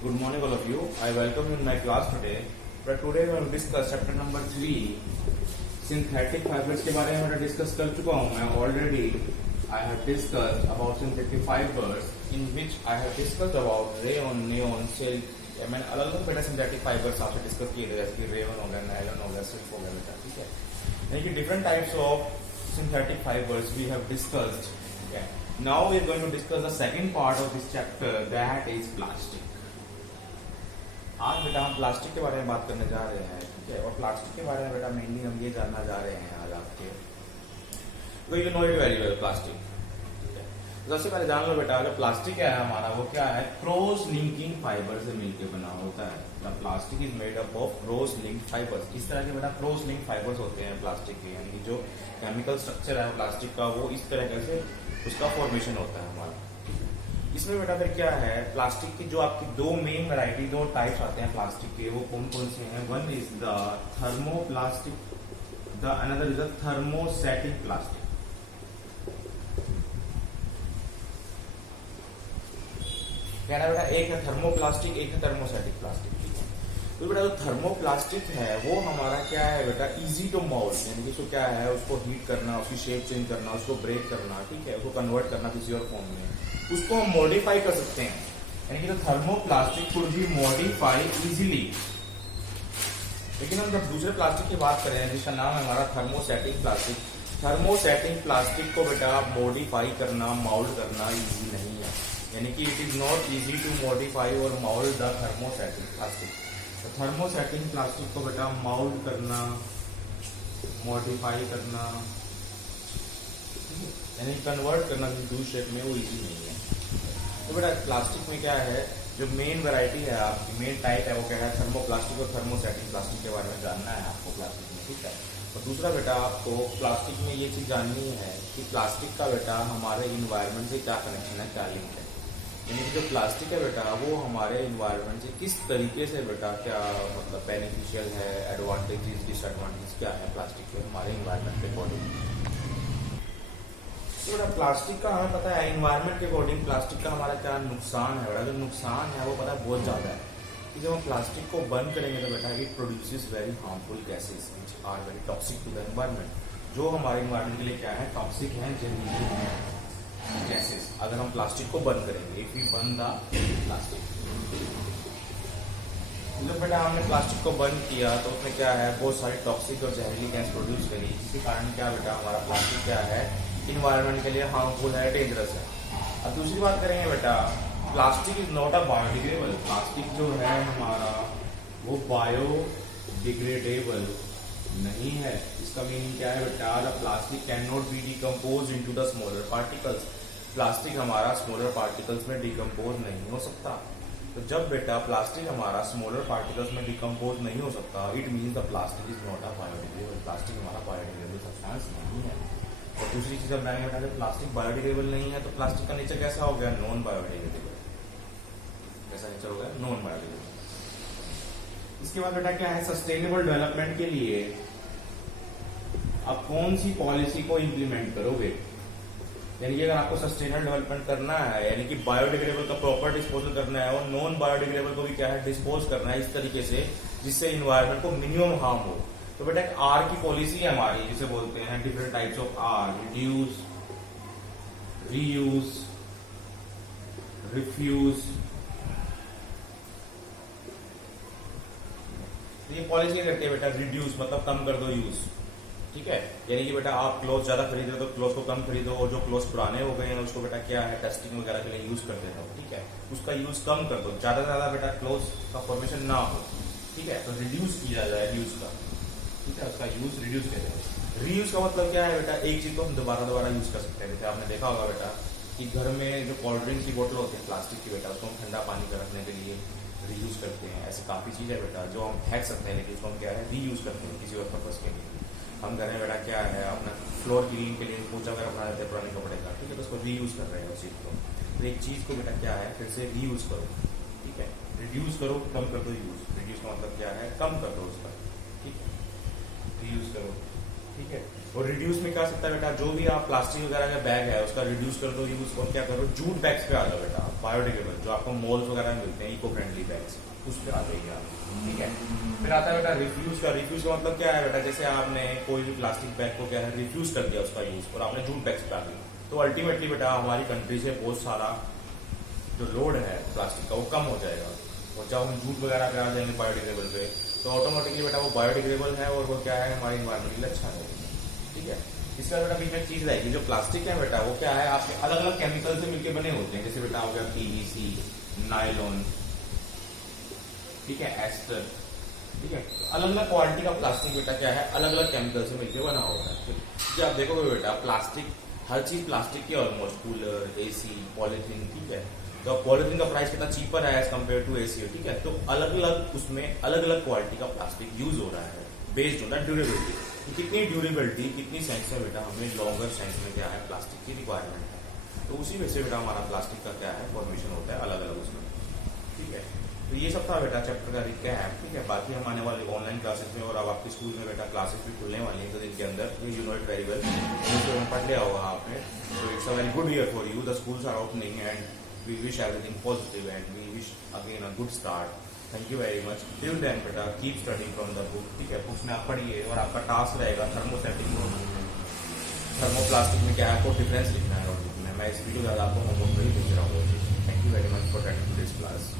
Good morning, all of you. I welcome you in my class today. But today we will discuss chapter number 3, synthetic fibers के बारे में discuss कर चुका हूँ मैं already. I have discussed about synthetic fibers in which I have discussed about rayon, neon, silk. मैंने अलग अलग बेटा सिंथेटिक फाइबर्स आपसे डिस्कस किए थे, जैसे कि रेयन हो गया, नायलॉन हो गया, सिल्क हो गया बेटा, ठीक है. यानी कि different types of synthetic fibers we have discussed. Okay. Now we are going to discuss the second part of this chapter, that is plastic. आज बेटा हम प्लास्टिक के बारे में बात करने जा रहे हैं, ठीक है. और प्लास्टिक के बारे में बेटा मेनली हम ये जानना जा रहे हैं आज आपके. तो you know it very well plastic, ठीक है. सबसे पहले जान लो बेटा, जो प्लास्टिक है हमारा वो क्या है, क्रॉस लिंकिंग फाइबर से मिलकर बना होता है. The plastic is made up of cross link fibres. इस तरह के बेटा क्रॉस लिंक फाइबर्स होते हैं प्लास्टिक के, यानी कि जो केमिकल स्ट्रक्चर है प्लास्टिक का वो इस तरह से उसका फॉर्मेशन होता है हमारा. इसमें बेटा फिर क्या है, प्लास्टिक की जो आपकी दो मेन वैरायटी, दो टाइप्स आते हैं प्लास्टिक के, वो कौन कौन से हैं. One is the thermoplastic, the another is the thermosetting plastic. कह रहा है बेटा एक है थर्मोप्लास्टिक, एक है थर्मोसेटिक प्लास्टिक. तो बेटा जो थर्मोप्लास्टिक है वो हमारा क्या है बेटा, इजी टू मोल्ड, यानी कि उसको क्या है, उसको हीट करना, उसकी शेप चेंज करना, उसको ब्रेक करना, ठीक है, उसको कन्वर्ट करना किसी और फॉर्म में, उसको हम मॉडिफाई कर सकते हैं. यानी कि तो thermoplastic could be modify easily. लेकिन हम जब दूसरे प्लास्टिक की बात करें जिसका नाम है हमारा थर्मोसेटिक प्लास्टिक, थर्मोसेटिक प्लास्टिक को बेटा मॉडिफाई करना, मोल्ड करना इजी नहीं है. यानी कि it is not easy to modify और मोल्ड द थर्मोसेटिक प्लास्टिक. तो थर्मोसेटिक प्लास्टिक को बेटा मोल्ड करना, मॉडिफाई करना, यानी कन्वर्ट करना दूसरी शेप में, वो इजी नहीं है. तो बेटा प्लास्टिक में क्या है, जो मेन वैरायटी है आपकी, मेन टाइप है, वो क्या है, थर्मोप्लास्टिक और थर्मोसेटिक प्लास्टिक के बारे में जानना है आपको प्लास्टिक में, ठीक है. और दूसरा बेटा आपको प्लास्टिक में ये चीज जाननी है कि प्लास्टिक का बेटा हमारे इन्वायरमेंट से क्या कनेक्शन है, क्या लिंक है. यानी कि जो प्लास्टिक है बेटा वो हमारे इन्वायरमेंट से किस तरीके से बेटा क्या मतलब बेनिफिशियल है, एडवांटेजेस, डिसएडवांटेज क्या है प्लास्टिक के हमारे इन्वायरमेंट के अकॉर्डिंग. तो बेटा प्लास्टिक का हमें पता है इन्वायरमेंट के अकॉर्डिंग प्लास्टिक का हमारा क्या नुकसान है. बेटा जो नुकसान है वो पता है बहुत ज्यादा है कि जब हम प्लास्टिक को बर्न करेंगे तो बेटा it produces very harmful gases which are very toxic to the environment. जो हमारे इन्वायरमेंट के लिए क्या है, टॉक्सिक है, जहरीले हैं गैसेस. अगर हम प्लास्टिक को बर्न करेंगे, if we burn the plastic, जब बेटा हमने प्लास्टिक को बर्न किया तो उसमें क्या है, बहुत सारी टॉक्सिक और जहरीली गैस प्रोड्यूस करी, जिसके कारण क्या बेटा हमारा प्लास्टिक क्या है, इन्वायरमेंट के लिए हार्मफुल है, डेंजरस है. अब दूसरी बात करेंगे बेटा, plastic is not a biodegradable. Plastic जो है हमारा वो बायोडिग्रेडेबल नहीं है. इसका मीनिंग क्या है बेटा, the plastic can not be decompose into the smaller particles. Plastic हमारा स्मॉलर पार्टिकल्स में डिकम्पोज नहीं हो सकता. तो जब बेटा प्लास्टिक हमारा स्मॉलर पार्टिकल्स में डिकम्पोज नहीं हो सकता, it means the plastic is not a biodegradable. Plastic हमारा बायोडिग्रेडेबल सब्सटेंस नहीं है. और दूसरी चीज अब बताएंगे बेटा, जब प्लास्टिक बायोडिग्रेडेबल नहीं है तो प्लास्टिक का नेचर कैसा हो गया, नॉन बायोडिग्रेडेबल. कैसा नेचर हो गया, नॉन बायोडिग्रेडेबल. इसके बाद बेटा क्या है, सस्टेनेबल डेवलपमेंट के लिए आप कौन सी पॉलिसी को इंप्लीमेंट करोगे. यानी कि अगर आपको सस्टेनेबल डेवलपमेंट करना है, यानी कि बायोडिग्रेडेबल का प्रॉपर डिस्पोजल करना है और नॉन बायोडिग्रेडेबल को भी क्या है, डिस्पोज करना है इस तरीके से जिससे इन्वायरमेंट को मिनिमम हार्म हो. तो बेटा एक आर की पॉलिसी है हमारी, जिसे बोलते हैं different types of R, reduce, reuse, refuse. ये पॉलिसी करती है बेटा, रिड्यूस मतलब कम कर दो यूज, ठीक है. यानी कि बेटा आप क्लोथ ज्यादा खरीद रहे हो तो क्लोथ को कम खरीदो, और जो क्लोथ पुराने हो गए हैं उसको बेटा क्या है, टेस्टिंग वगैरह के लिए यूज करते हो, ठीक है, उसका यूज कम कर दो, ज्यादा से ज्यादा बेटा क्लोथ का फॉर्मेशन ना हो, ठीक है. तो रिड्यूस किया जाए यूज का, ठीक है, उसका यूज रिड्यूस किया जाए. रीयूज का मतलब क्या है बेटा, एक चीज को हम दोबारा यूज कर सकते हैं. जैसे आपने देखा होगा बेटा कि घर में जो कोल्ड ड्रिंक की बोतल होती है प्लास्टिक की बेटा, उसको हम ठंडा पानी का रखने के लिए रीयूज करते हैं. ऐसे काफी चीज है बेटा जो हम फेंक सकते हैं, लेकिन उसको हम क्या है, रीयूज करते हैं किसी और पर्पज के लिए. हम घर में बेटा क्या है, अपना फ्लोर क्लीन के लिए पोछा वगैरह बना देते हैं पुराने कपड़े का, ठीक है, तो उसको रीयूज कर रहे हैं उस चीज को. तो एक चीज को बेटा क्या है, फिर से रीयूज करो, ठीक है. रिड्यूस करो, कम कर दो यूज. रिड्यूस का मतलब क्या है, कम कर दो उसका, ठीक है, रीयूज करो. ठीक है। और रिड्यूस में क्या सकता है बेटा, जो भी आप प्लास्टिक वगैरह का बैग है उसका रिड्यूस कर दो यूज, और क्या करो जूट बैग्स पे आ जाओ बेटा, बायोडिग्रेडेबल जो आपको मॉल्स वगैरह में मिलते हैं इको फ्रेंडली बैग्स, उस पर आ जाइए आप, ठीक है। फिर आता है बेटा रिफ्यूज का। रिफ्यूज का मतलब क्या है बेटा, जैसे आपने कोई भी प्लास्टिक बैग को क्या है रिफ्यूज कर दिया उसका यूज, और आपने जूट बैग्स पे आ गई, तो अल्टीमेटली बेटा हमारी कंट्री से बहुत सारा जो लोड है प्लास्टिक का वो कम हो जाएगा, और जब हम जूट वगैरह पे आ जाएंगे बायोडिग्रेडेबल पे, तो ऑटोमेटिकली बेटा वो बायोडिग्रेडेबल है और वो क्या है हमारी इन्वायरमेंट के लिए अच्छा है, ठीक है। इसका बेटा बीच में एक चीज रहेगी, जो प्लास्टिक है बेटा वो क्या है आपके अलग अलग केमिकल से मिलकर बने होते हैं, जैसे बेटा हो गया पीवीसी, नायलॉन, ठीक है, एस्टर, ठीक है। अलग अलग क्वालिटी का प्लास्टिक बेटा क्या है अलग अलग केमिकल से मिलकर बना होता है। तो आप देखोगे बेटा प्लास्टिक, हर चीज प्लास्टिक की ऑलमोस्ट, कूलर, एसी, पॉलिथीन, ठीक है। तो पॉलिथीन का प्राइस कितना चीपर है एज कम्पेयर टू एसी, ठीक है। तो अलग अलग उसमें अलग अलग क्वालिटी का प्लास्टिक यूज हो रहा है, बेस्ड ऑन द ड्यूरेबिलिटी। तो कितनी ड्यूरेबिलिटी, कितनी साइंस में बेटा हमें लॉन्गर साइंस में क्या है प्लास्टिक की रिक्वायरमेंट है, तो उसी वजह से बेटा हमारा प्लास्टिक का क्या है फॉर्मेशन होता है अलग अलग उसमें, ठीक है। तो ये सब था बेटा चैप्टर का रिकैप, ठीक है। बाकी हम आने वाले ऑनलाइन क्लासेस में, और अब आपके स्कूल में बेटा क्लासेस भी खुलने वाली हैं तो इनके अंदर you know it very well, तो पढ़ लिया होगा आपने। तो it's a very good year for you, the schools are opening and we wish everything positive and we wish again a good start. Thank you very much. Till then बेटा keep studying from the book, ठीक है। Books में आप पढ़िए, और आपका task रहेगा thermosetting, thermoplastic में क्या है आपको डिफरेंस लिखना है और लिखना है। मैं इस वीडियो में आपको होमवर्क नहीं लिख रहा हूँ। Thank you very much for attending this class.